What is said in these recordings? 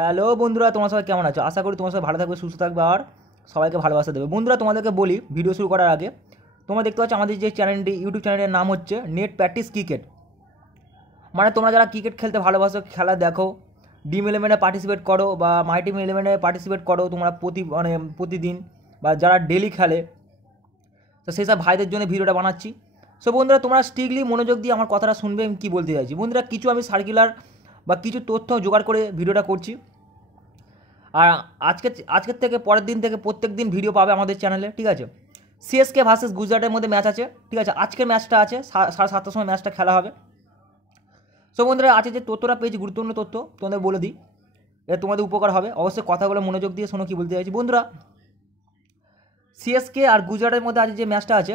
Hello বন্ধুরা, তোমার সবাই কেমন আছো? আশা করি তোমার সবাই ভালো থাকবে, সুস্থ থাকবে আর সবাইকে ভালোবাসা দেবে। বন্ধুরা, তোমাদেরকে বলি ভিডিও শুরু করার আগে, তোমরা দেখতে পাচ্ছ আমাদের যে চ্যানেলটি, ইউটিউব চ্যানেলের নাম হচ্ছে নেট প্র্যাকটিস ক্রিকেট। মানে তোমরা যারা ক্রিকেট খেলতে ভালোবাসো, খেলা দেখো, ড্রিম ইলেভেনে পার্টিসিপেট করো বা মাই টিম ইলেভেনে পার্টিসিপেট করো তোমরা প্রতিদিন, বা যারা ডেলি খেলে, তো সেই সব ভাইদের জন্য ভিডিওটা বানাচ্ছি। সো বন্ধুরা, তোমরা স্ট্রিক্টলি মনোযোগ দিয়ে আমার কথাটা শুনবে আমি কী বলতে চাইছি। বন্ধুরা, কিছু আমি সার্কুলার বা কিছু তথ্য জোগাড় করে ভিডিওটা করছি। আর আজকের থেকে পরের দিন থেকে প্রত্যেক দিন ভিডিও পাবে আমাদের চ্যানেলে, ঠিক আছে? সিএসকে ভার্সেস গুজরাটের মধ্যে ম্যাচ আছে, ঠিক আছে? আজকের ম্যাচটা আছে 7:30টার সময় ম্যাচটা খেলা হবে। সো বন্ধুরা, আছে যে তথ্যটা পেয়েছি, গুরুত্বপূর্ণ তথ্য তোমাদের বলে দিই, এটা তোমাদের উপকার হবে। অবশ্যই কথাগুলো মনোযোগ দিয়ে শোনো কী বলতে চাইছি। বন্ধুরা, সিএসকে আর গুজরাটের মধ্যে আজ যে ম্যাচটা আছে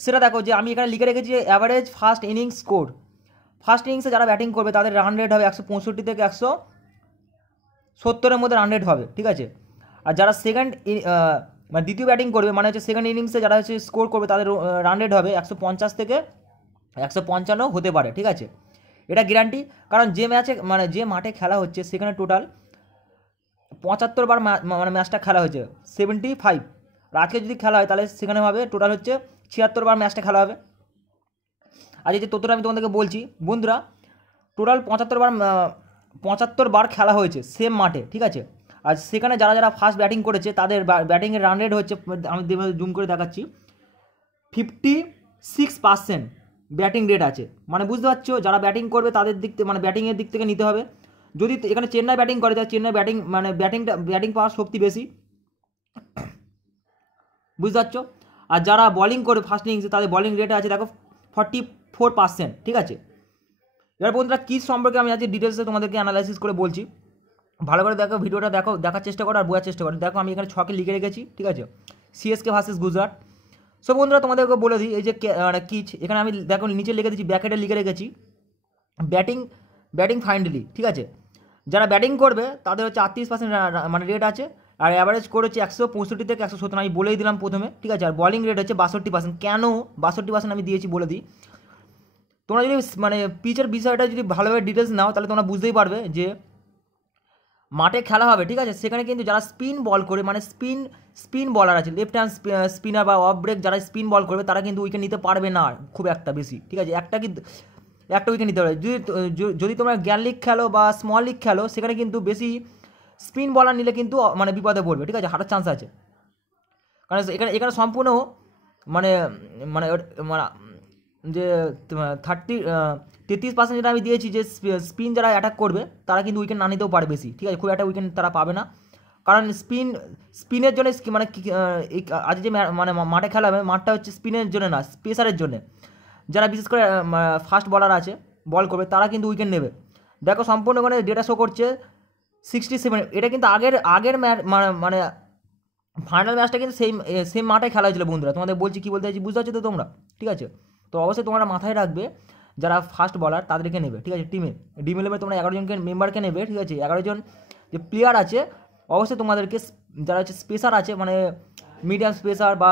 সেটা দেখো, যে আমি এখানে লিখে রেখেছি average first innings score. First ইনিংসে যারা ব্যাটিং করবে তাদের রান রেট হবে 165 থেকে 170-এর মধ্যে রান রেট হবে, ঠিক আছে? আর যারা মানে দ্বিতীয় ব্যাটিং করবে, মানে হচ্ছে সেকেন্ড ইনিংসে যারা হচ্ছে স্কোর করবে, তাদের রান রেট হবে 150 থেকে 155 হতে পারে, ঠিক আছে? এটা গ্যারান্টি, কারণ যে মাঠে খেলা হচ্ছে সেখানে টোটাল 75 বার মানে ম্যাচটা খেলা হয়েছে, 75। আর আজকে যদি খেলা হয় তাহলে সেখানে হবে টোটাল হচ্ছে 76 বার ম্যাচটা খেলা হবে। আর এই যে তথ্যটা আমি তোমাদেরকে বলছি বন্ধুরা, টোটাল 75 বার খেলা হয়েছে সেম মাঠে, ঠিক আছে? আর সেখানে যারা যারা ফার্স্ট ব্যাটিং করেছে তাদের ব্যাটিংয়ের রান রেট হচ্ছে, আমি জুম করে দেখাচ্ছি, 56% ব্যাটিং রেট আছে। মানে বুঝতে পারছো, যারা ব্যাটিং করবে তাদের দিক থেকে, মানে ব্যাটিংয়ের দিক থেকে নিতে হবে। যদি এখানে চেন্নাই ব্যাটিং করে তাহলে চেন্নাই ব্যাটিং পাওয়ার শক্তি বেশি, বুঝতে পারছো? আর যারা বলিং করে ফার্স্ট ইনিংসে তাদের বলিং রেট আছে দেখো 44%, ঠিক আছে? এবার বন্ধুরা, কী সম্পর্কে আমি আজকে ডিটেলসে তোমাদেরকে অ্যানালাইসিস করে বলছি, ভালো করে দেখো, ভিডিওটা দেখো, দেখার চেষ্টা করো আর বোঝার চেষ্টা করো। দেখো আমি এখানে 6কে লিখে রেখেছি, ঠিক আছে? CSK versus Gujarat. সো বন্ধুরা, তোমাদেরকে বলে দিই, এই যে মানে কিচ, এখানে আমি দেখো নিচে লিখে দিচ্ছি, ব্যাকেটে লিখে রেখেছি ব্যাটিং ফাইনালি, ঠিক আছে? যারা ব্যাটিং করবে তাদের হচ্ছে 38% মানে রেট আছে, আর অ্যাভারেজ স্কোর হচ্ছে 165 থেকে 170, আমি বলেই দিলাম প্রথমে, ঠিক আছে? আর বলিং রেট হচ্ছে 62%। কেন 62% আমি দিয়েছি বলে দিই। তোমরা যদি মানে পিচের বিষয়টা যদি ভালোভাবে ডিটেলস নাও তাহলে তোমরা বুঝতেই পারবে যে মাঠে খেলা হবে, ঠিক আছে? সেখানে কিন্তু যারা স্পিন বল করে, মানে স্পিন বলার আছে, লেফট হ্যান্ড স্পিনার বা অফ ব্রেক যারা স্পিন বল করবে তারা কিন্তু উইকেট নিতে পারবে না খুব একটা বেশি, ঠিক আছে? একটা উইকেট নিতে পারবে। যদি তোমরা গ্যান লিগ খেলো বা স্মল লিগ খেলো, সেখানে কিন্তু বেশি স্পিন বলার নিলে কিন্তু মানে বিপদে পড়বে, ঠিক আছে? হারার চান্স আছে, কারণ এখানে সম্পূর্ণ মানে মানে মানে যে 33% যেটা আমি দিয়েছি, যে স্পিন যারা অ্যাটাক করবে তারা কিন্তু উইকেট না নিতেও পারে বেশি, ঠিক আছে? খুব একটা উইকেট তারা পাবে না, কারণ স্পিনের জন্য মানে আজ যে মানে মাঠে খেলা হবে, মাঠটা হচ্ছে স্পিনের জন্য না, স্পেসারের জন্য। যারা বিশেষ করে ফাস্ট বলার আছে, বল করবে, তারা কিন্তু উইকেট নেবে। দেখো সম্পূর্ণ মানে ডেটা শো করছে 67। এটা কিন্তু আগের ম্যাচ মানে ফাইনাল ম্যাচটা কিন্তু সেম মাঠে খেলা হয়েছিল। বন্ধুরা, তোমাদের বলছি কী বলতে চাইছি, বুঝতে পারছো তো তোমরা, ঠিক আছে? তো অবশ্যই তোমরা মাথায় রাখবে, যারা ফাস্ট বলার তাদেরকে নেবে, ঠিক আছে? ড্রিম ইলেভেনে তোমরা 11 জনকে মেম্বারকে নেবে, ঠিক আছে? 11 জন যে প্লেয়ার আছে, অবশ্যই তোমাদেরকে যারা হচ্ছে স্পেসার আছে, মানে মিডিয়াম স্পেসার বা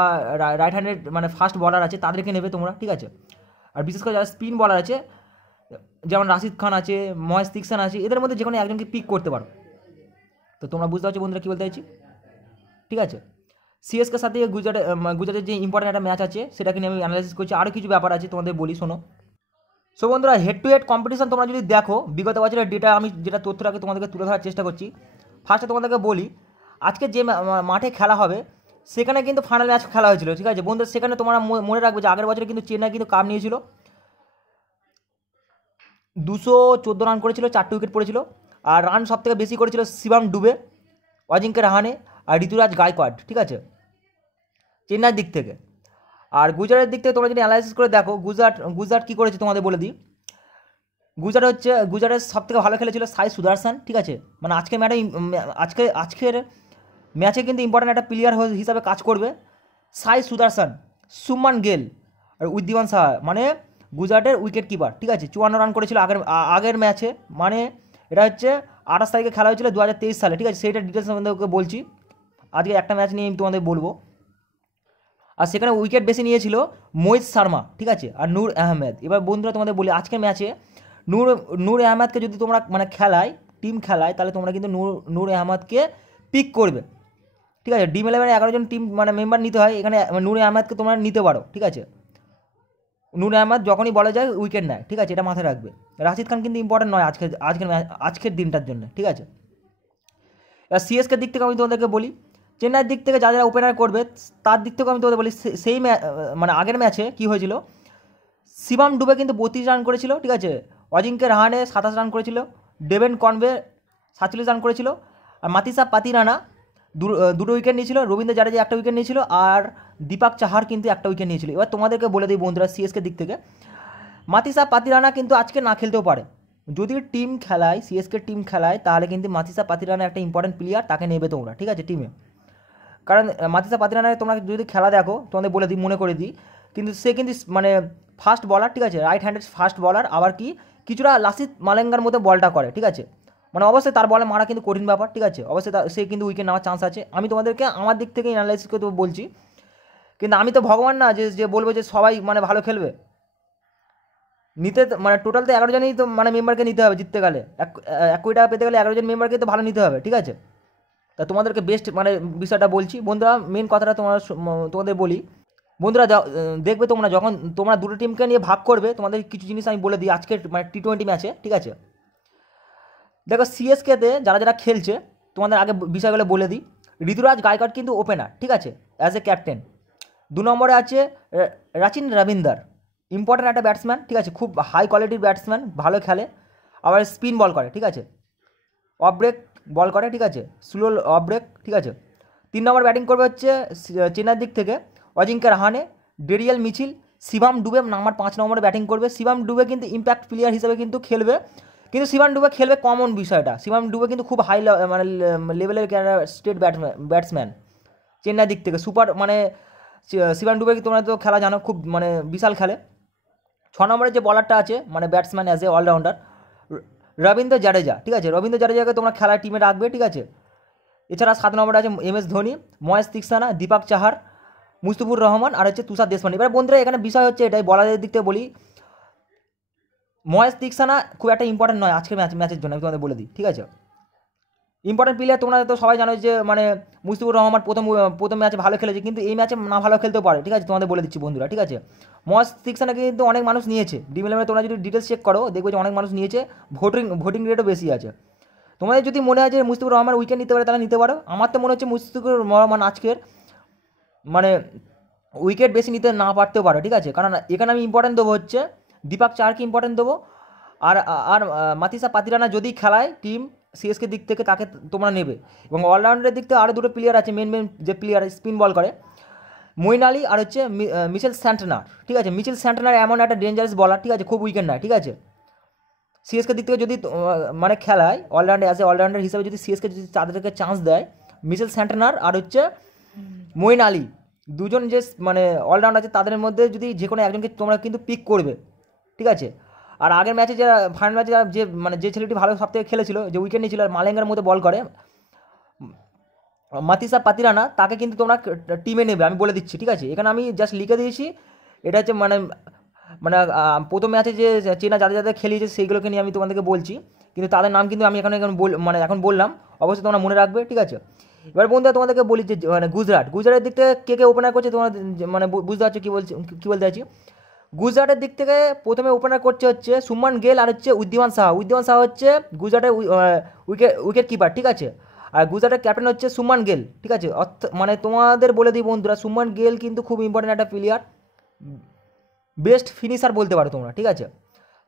রাইট হ্যান্ডেড মানে ফাস্ট বলার আছে তাদেরকে নেবে তোমরা, ঠিক আছে? আর বিশেষ করে যারা স্পিন বলার আছে, যেমন রাশিদ খান আছে, মহেশ দীক্ষান আছে, এদের মধ্যে যে কোনো একজনকে পিক করতে পারো। তো তোমরা বুঝতে পারছো বন্ধুরা কী বলতে চাইছি, ঠিক আছে? সিএসকের সাথে গুজরাটের যে ইম্পর্টেন্ট একটা ম্যাচ আছে সেটাকে নিয়ে আমি অ্যানালাইসিস করছি। আরও কিছু ব্যাপার আছে তোমাদের বলি, শোনো। সো বন্ধুরা, হেড টু হেড কম্পিটিশন তোমরা যদি দেখো, বিগত বছরের ডেটা আমি যেটা তথ্যটাকে তোমাদেরকে তুলে ধরার চেষ্টা করছি। ফার্স্টে তোমাদেরকে বলি, আজকে যে মাঠে খেলা হবে সেখানে কিন্তু ফাইনাল ম্যাচ খেলা হয়েছিল, ঠিক আছে বন্ধুরা? সেখানে তোমরা মনে রাখবে যে আগের বছরে কিন্তু চেন্নাই কিন্তু কাপ নিয়েছিল, 214 রান করেছিল, 4টে উইকেট পড়েছিল। আর রান সব থেকে বেশি করেছিল শিবম ডুবে, অজিঙ্ক্য রাহানে আর ঋতুরাজ গায়কোয়াড়, ঠিক আছে? চেন্নাইয়ের দিক থেকে। আর গুজরাটের দিক থেকে তোমরা যদি অ্যানালাইসিস করে দেখো, গুজরাট কী করেছে তোমাদের বলে দিই। গুজরাটের সব থেকে ভালো খেলেছিল সাই সুদর্শন, ঠিক আছে? মানে আজকের ম্যাচে কিন্তু ইম্পর্ট্যান্ট একটা প্লেয়ার হিসাবে কাজ করবে সাই সুদর্শন, সুমান গেল আর উদ্দীমান সাহা, মানে গুজরাটের উইকেট কিপার, ঠিক আছে? 54 রান করেছিল আগের ম্যাচে। মানে এটা হচ্ছে 28 তারিখে খেলা হয়েছিল 2023 সালে, ঠিক আছে? সেইটা ডিটেলস তোমাদেরকে বলছি, আজকে একটা ম্যাচ নিয়ে আমি তোমাদের বলবো। আর সেখানে উইকেট বেশি নিয়েছিল মোহিত শর্মা, ঠিক আছে? আর নূর আহমেদ। এবার বন্ধুরা তোমাদের বলি, আজকের ম্যাচে নূর আহমেদকে যদি তোমরা মানে খেলায় টিম খেলায় তাহলে তোমরা কিন্তু নূর আহমেদকে পিক করবে, ঠিক আছে। ড্রিম 11 11 জন টিম মানে মেম্বার নিতে হয়, এখানে নূর আহমেদকে তোমরা নিতে পারো, ঠিক আছে। নূর আহমেদ যখনই বলা যায় উইকেট নেয়, ঠিক আছে, এটা মাথায় রাখবে। রাশিদ খান কিন্তু ইম্পর্টেন্ট নয় আজকের দিনটার জন্য, ঠিক আছে। এবার সিএসকের দিক থেকে আমি তোমাদেরকে বলি, চেন্নাইয়ের দিক থেকে যারা ওপেনার করবে তার দিক থেকেও আমি তোমাদের বলি, সেই মানে আগের ম্যাচে কী হয়েছিল, শিবম ডুবে কিন্তু 32 রান করেছিল, ঠিক আছে। অজিঙ্ক্য রাহানে 27 রান করেছিল, ডেভেন কনবে 47 রান করেছিল, আর মাতিসা পাতিরানা দুটো উইকেট নিয়েছিল, রবীন্দ্র জাডেজা একটা উইকেট নিয়েছিল, আর দীপক চাহার কিন্তু একটা উইকেট নিয়েছিল। এবার তোমাদেরকে বলে দিই বন্ধুরা, সিএসকে দিক থেকে মাতিসা পাতিরানা কিন্তু আজকে না খেলতেও পারে। যদি টিম খেলায়, সিএসকে টিম খেলায়, তাহলে কিন্তু মাতিসা পাতিরানা একটা ইম্পর্টেন্ট প্লেয়ার, তাকে নেবে তোমরা, ঠিক আছে, টিমে। কারণ মাতিসা পাতিরানায় তোমরা যদি খেলা দেখো, তোমাদের বলে দিই, মনে করে দিই, কিন্তু সে কিন্তু মানে ফাস্ট বলার, ঠিক আছে, রাইট হ্যান্ডেড ফাস্ট বলার, আবার কি কিছুটা লাসিত মালেঙ্গার মতো বলটা করে, ঠিক আছে। মানে অবশ্যই তার বলে মারা কিন্তু কঠিন ব্যাপার, ঠিক আছে। অবশ্যই সে কিন্তু উইকেট নেওয়ার চান্স আছে। আমি তোমাদেরকে আমার দিক থেকে অ্যানালাইসিস করতে বলছি, কিন্তু আমি তো ভগবান না যে বলবো যে সবাই মানে ভালো খেলবে। নিতে মানে টোটাল তো 11 জনই তো মানে মেম্বারকে নিতে হবে জিততে গেলে, 1 কোটি টাকা পেতে গেলে 11 জন মেম্বারকে তো ভালো নিতে হবে, ঠিক আছে। তা তোমাদেরকে বেস্ট মানে বিষয়টা বলছি বন্ধুরা, মেন কথাটা তোমাদের বলি বন্ধুরা, দেখবে তোমরা যখন তোমরা দুটো টিমকে নিয়ে ভাগ করবে, তোমাদের কিছু জিনিস আমি বলে দিই আজকের মানে T20 ম্যাচে, ঠিক আছে। দেখো সিএসকেতে যারা খেলছে, তোমাদের আগে বিষয়গুলো বলে দিই। ঋতুরাজ গায়কোয়াড় কিন্তু ওপেনার, ঠিক আছে, অ্যাজ এ ক্যাপ্টেন। 2 নম্বরে আছে রাচিন রবীন্দার, ইম্পর্ট্যান্ট একটা ব্যাটসম্যান, ঠিক আছে, খুব হাই কোয়ালিটির ব্যাটসম্যান, ভালো খেলে, আবার স্পিন বল করে, ঠিক আছে, অফ ব্রেক বল করে, ঠিক আছে, স্লো অফ ব্রেক, ঠিক আছে। 3 নম্বর ব্যাটিং করবে হচ্ছে চেন্নাইয়ের দিক থেকে অজিঙ্ক্য রাহানে, ডেরিয়াল মিচিল, শিবম ডুবে নাম্বার 5 নম্বরে ব্যাটিং করবে। শিবম ডুবে কিন্তু ইম্প্যাক্ট প্লেয়ার হিসেবে কিন্তু খেলবে, কিন্তু শিবম ডুবে খেলবে কমন বিষয়টা, শিবম ডুবে কিন্তু খুব হাই মানে লেভেলের স্টেট ব্যাটসম্যান চেন্নাইয়ের দিক থেকে, সুপার মানে শিবম ডুবে তোমরা তো খেলা জানো, খুব মানে বিশাল খেলে। 6 নম্বরে যে বলারটা আছে মানে batsman as a allrounder Ravindra Jadeja, ঠিক আছে, রবীন্দ্র জাডেজাকে তোমরা খেলার টিমে রাখবে, ঠিক আছে। এছাড়া 7 নম্বরে আছে MS ধোনি, মহেশ তিক্সানা, দীপক চাহার, মুস্তাফিজুর রহমান, আর হচ্ছে তুষার দেশপান্ডে। এবার বন্ধুরা এখানে বিষয় হচ্ছে এটাই, বলারের দিক থেকে বলি, মহেশ তিক্সানা খুব একটা ইম্পর্টেন্ট নয় আজকের ম্যাচের জন্য, আমি তোমাদের বলে দিই, ঠিক আছে। ইম্পর্টেন্ট প্লেয়ার তোমরা তো সবাই জানো যে মানে মুস্তাফিজুর রহমান প্রথম ম্যাচে ভালো খেলেছে, কিন্তু এই ম্যাচে না ভালো খেলতেও পারে, ঠিক আছে, তোমাদের বলে দিচ্ছি বন্ধুরা, ঠিক আছে। মহেশ তিক্সানাকে কিন্তু অনেক মানুষ নিয়েছে ড্রিম 11 তোমরা যদি ডিটেলস চেক করো দেখবে যে অনেক মানুষ নিয়েছে, ভোটিং রেটও বেশি আছে। তোমাদের যদি মনে হয় যে মুস্তাফিজুর রহমান উইকেট নিতে পারে তাহলে নিতে পারো। আমার তো মনে হচ্ছে মুস্তাফিজুর রহমান আজকের মানে উইকেট বেশি নিতে না পারতেও পারে, ঠিক আছে। কারণ এখানে আমি ইম্পর্টেন্ট দেবো হচ্ছে দীপক চাহারকে ইম্পর্টেন্ট দেবো, আর আর মাতিসা পাতিরানা যদি খেলায় টিম সিএসকে দিক থেকে তাকে তোমরা নেবে। এবং অলরাউন্ডারের দিক থেকে আরও দুটো প্লেয়ার আছে, মেন যে প্লেয়ার স্পিন বল করে, মঈন আলী আর হচ্ছে মিচেল স্যান্টনার, ঠিক আছে। মিচেল স্যান্টনার এমন একটা ডেঞ্জারাস বলার, ঠিক আছে, খুব উইকেট নেয়, ঠিক আছে। সিএসকে দিক থেকে যদি মানে খেলায় অলরাউন্ডার অ্যাজ এ অলরাউন্ডার হিসেবে যদি সিএসকে যদি তাদেরকে চান্স দেয়, মিচেল স্যান্টনার আর হচ্ছে মঈন আলী, দুজন যে মানে অলরাউন্ডার আছে তাদের মধ্যে যদি যে কোনো একজনকে তোমরা কিন্তু পিক করবে, ঠিক আছে। আর আগের ম্যাচে যারা ফাইনাল ম্যাচে যে মানে যে ছেলেটি ভালো সব থেকে খেলেছিল, যে উইকেট নিয়েছিল আর মালেঙ্গার মধ্যে বল করে মাতিসা পাতিরানা, তাকে কিন্তু তোমরা টিমে নেবে, আমি বলে দিচ্ছি, ঠিক আছে। এখানে আমি জাস্ট লিখে দিয়েছি, এটা হচ্ছে মানে মানে প্রথম ম্যাচে যে চেনা যাদের খেলিয়েছে সেইগুলোকে নিয়ে আমি তোমাদেরকে বলছি, কিন্তু তাদের নাম কিন্তু আমি এখানে মানে এখন বললাম, অবশ্যই তোমরা মনে রাখবে, ঠিক আছে। এবার বন্ধুরা তোমাদেরকে বলি যে মানে গুজরাটের দিক থেকে কে ওপেনার করছে তোমরা মানে বুঝতে পারছো কী বলতে চাইছি। গুজরাটের দিক থেকে প্রথমে ওপেনার করছে হচ্ছে সুমন গেল আর হচ্ছে উদ্দীমান সাহা হচ্ছে গুজরাটের উইকেট কিপার, ঠিক আছে। আর গুজরাটের ক্যাপ্টেন হচ্ছে সুমন গেল, ঠিক আছে। মানে তোমাদের বলে দিই বন্ধুরা, সুমন গেল কিন্তু খুব ইম্পর্টেন্ট একটা প্লেয়ার, বেস্ট ফিনিশার বলতে পারো তোমরা, ঠিক আছে।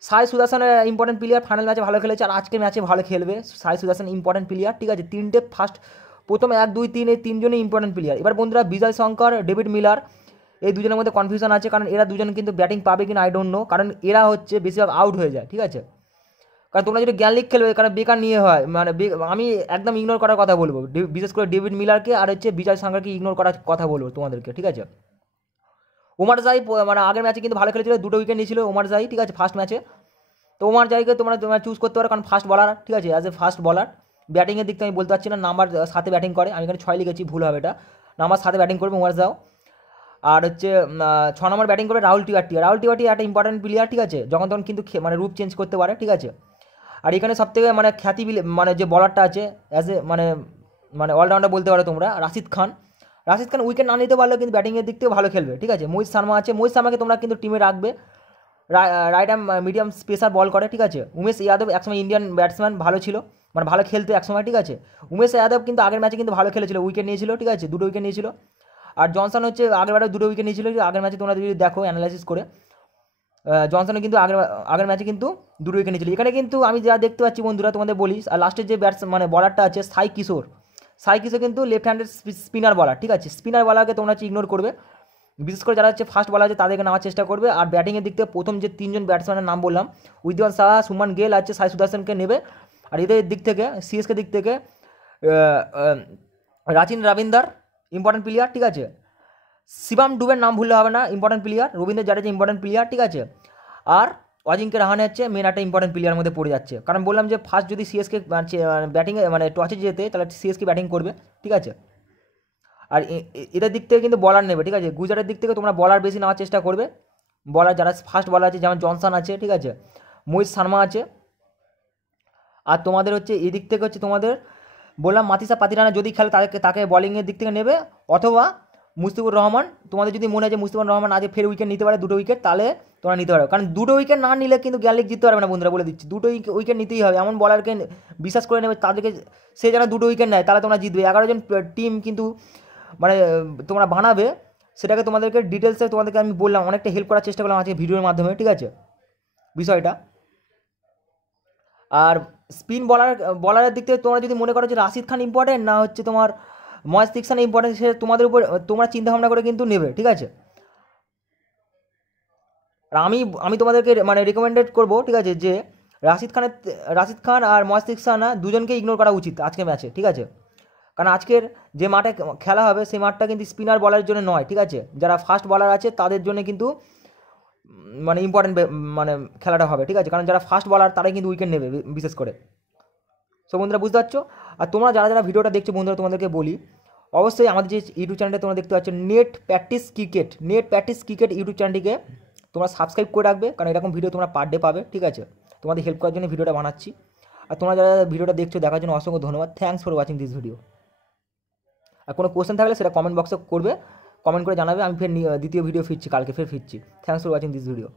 সাই সুদর্শনের ইম্পর্টেন্ট প্লেয়ার, ফাইনাল ম্যাচে ভালো খেলেছে আর আজকের ম্যাচে ভালো খেলবে। সাই সুদর্শন ইম্পর্টেন্ট প্লেয়ার, ঠিক আছে। প্রথমে 1 2 3 এই তিনজনই ইম্পর্টেন্ট প্লেয়ার। এবার বন্ধুরা বিজয় শঙ্কর, ডেভিড মিলার, এই দুজনের মধ্যে কনফিউশন আছে, কারণ এরা দুজন কিন্তু ব্যাটিং পাবে কিনা আই ডোন্ট নো, কারণ এরা হচ্ছে বেশিরভাগ আউট হয়ে যায়, ঠিক আছে। কারণ তোমরা যদি জ্ঞান লিগ খেলবে, কারণ বেকার নিয়ে হয় মানে আমি একদম ইগনোর করার কথা বলবো, বিশেষ করে ডেভিড মিলারকে আর হচ্ছে বিজয় শঙ্করকে ইগনোর করার কথা বলবো তোমাদেরকে, ঠিক আছে। ওমার জাই মানে আগের ম্যাচে কিন্তু ভালো খেলেছিল, 2টো উইকেট নিয়েছিল ওমার জাই, ঠিক আছে, ফার্স্ট ম্যাচে। তো ওমার জাইকে তোমরা চুজ করতে পারো, কারণ ফাস্ট বলার, ঠিক আছে, অ্যাজ এ ফাস্ট বলার। ব্যাটিংয়ের দিক থেকে আমি বলতে পারছি না, নাম্বার 7 ব্যাটিং করে, আমি এখানে 6 লিখেছি, ভুল হবে এটা, নাম্বার 7 ব্যাটিং করবে ওমার জাও। আর হচ্ছে 6 নম্বর ব্যাটিং করবে রাহুল টিওয়াটি একটা ইম্পর্টেন্ট প্লেয়ার, ঠিক আছে, যখন তখন কিন্তু মানে রূপ চেঞ্জ করতে পারে, ঠিক আছে। আর এখানে সবথেকে মানে খ্যাতি মানে যে বলারটা আছে অ্যাজ এ মানে মানে অলরাউন্ডার বলতে পারো তোমরা, রাশিদ খান। রাশিদ খান উইকেট না নিতে পারলেও কিন্তু ব্যাটিংয়ের দিক থেকে ভালো খেলবে, ঠিক আছে। মোহিত শর্মা আছে, মোহিত শর্মাকে তোমরা কিন্তু টিমে রাখবে, রাইট আর্ম মিডিয়াম স্পেসার বল করে, ঠিক আছে। উমেশ যাদব একসময় ইন্ডিয়ান ব্যাটসম্যান, ভালো ছিল, মানে ভালো খেলতো একসময়, ঠিক আছে। উমেশ যাদব কিন্তু আগের ম্যাচে কিন্তু ভালো খেলেছিল, উইকেট নিয়েছিল, ঠিক আছে, 2টো উইকেট নিয়েছিল। আর জনসন হচ্ছে আগের বারে 2টো উইকেট নিয়েছিল, আগের ম্যাচে তোমরা যদি দেখো অ্যানালাইসিস করে, জনসনে কিন্তু আগের ম্যাচে কিন্তু 2টো উইকেট নিয়েছিল। এখানে কিন্তু আমি যা দেখতে পাচ্ছি বন্ধুরা তোমাদের বলি, আর লাস্টের যে মানে বলারটা আছে সাই কিশোর কিন্তু লেফট হ্যান্ডেড স্পিনার বলার, ঠিক আছে। স্পিনার বলারকে তোমরা হচ্ছে ইগনোর করবে, বিশেষ করে যারা হচ্ছে ফাস্ট বলার আছে তাদেরকে নেওয়ার চেষ্টা করবে। আর ব্যাটিংয়ের দিক থেকে প্রথম যে 3জন ব্যাটসম্যানের নাম বললাম, উইদিয়ান সাহা, সুমান গেল আছে, সাই সুদর্শনকে নেবে। আর এদের দিক থেকে সিএসকে দিক থেকে রাচিন রবীন্দার ইম্পর্টেন্ট প্লেয়ার, ঠিক আছে। শিবাম ডুবের নাম ভুললে হবে না, important player. Rabindra Jadeja important player, ঠিক আছে। আর অজিঙ্ক্য রাহানে হচ্ছে মেন একটা ইম্পর্টেন্ট প্লেয়ারের মধ্যে পড়ে যাচ্ছে, কারণ বললাম যে ফার্স্ট যদি সিএসকে ব্যাটিংয়ে মানে টসে যেতে তাহলে সিএসকে ব্যাটিং করবে, ঠিক আছে। আর এদের দিক থেকে কিন্তু বলার নেবে, ঠিক আছে। গুজরাটের দিক থেকে তোমরা বলার বেশি নেওয়ার চেষ্টা করবে, বলার যারা ফাস্ট বলার আছে, যেমন জনসন আছে, ঠিক আছে, মোহিত শর্মা আছে। আর তোমাদের হচ্ছে এদিক থেকে হচ্ছে তোমাদের বললাম মাতিসা পাতিরানা যদি খেলে তাকে বলিংয়ের দিক থেকে নেবে, অথবা মুস্তাফিজুর রহমান। তোমাদের যদি মনে হয় যে মুস্তাফিজুর রহমান আজ ফের উইকেট নিতে পারে 2টো উইকেট, তাহলে তোমরা নিতে পারো, কারণ 2টো উইকেট না নিলে কিন্তু গ্যান লিগ জিততে পারবে না বন্ধুরা, বলে দিচ্ছি। 2টো উইকেট নিতেই হবে, এমন বলারকে বিশ্বাস করে নেবে তাদেরকে, সে যেন 2টো উইকেট নেয়, তাহলে তোমরা জিতবে। 11জন টিম কিন্তু মানে তোমরা বানাবে, সেটাকে তোমাদেরকে ডিটেলসে তোমাদেরকে আমি বললাম, অনেকটা হেল্প করার চেষ্টা করলাম আজকে ভিডিওর মাধ্যমে, ঠিক আছে, বিষয়টা। আর স্পিন বলারের দিক থেকে তোমরা যদি মনে করো যে রাশিদ খান ইম্পর্টেন্ট না হচ্ছে তোমার মহেশ দীক্ষান ইম্পর্টেন্ট, সে তোমাদের উপর তোমরা চিন্তা ভাবনা করে কিন্তু নেবে, ঠিক আছে। আর আমি তোমাদেরকে মানে রেকমেন্ডেড করবো, ঠিক আছে, যে রাশিদ খান আর মহেশ দীক্ষানা দুজনকে ইগনোর করা উচিত আজকের ম্যাচে, ঠিক আছে। কারণ আজকের যে মাঠে খেলা হবে সেই মাঠটা কিন্তু স্পিনার বলারের জন্য নয়, ঠিক আছে। যারা ফাস্ট বলার আছে তাদের জন্য কিন্তু মানে ইম্পর্টেন্ট মানে খেলাটা হবে, ঠিক আছে। কারণ যারা ফাস্ট বলার তারাই কিন্তু উইকেট নেবে বিশেষ করে। সো বন্ধুরা বুঝতে পারছো। আর তোমরা যারা ভিডিওটা দেখছো বন্ধুরা, তোমাদেরকে বলি অবশ্যই আমাদের যে ইউটিউব চ্যানেলটা তোমরা দেখতে পাচ্ছ নেট প্র্যাকটিস ক্রিকেট ইউটিউব চ্যানেলটিকে তোমরা সাবস্ক্রাইব করে রাখবে, কারণ এরকম ভিডিও তোমরা পার ডে পাবে, ঠিক আছে। তোমাদের হেল্প করার জন্য ভিডিওটা বানাচ্ছি। আর তোমরা যারা ভিডিওটা দেখছো দেখার জন্য অসংখ্য ধন্যবাদ। Thanks for watching this video. আর কোনো কোয়েশ্চেন থাকলে সেটা কমেন্ট বক্সে করবে, কমেন্ট করে জানাবে। আমি ফের দ্বিতীয় ভিডিও ফিরছি, কালকে ফিরছি। Thanks for watching this video.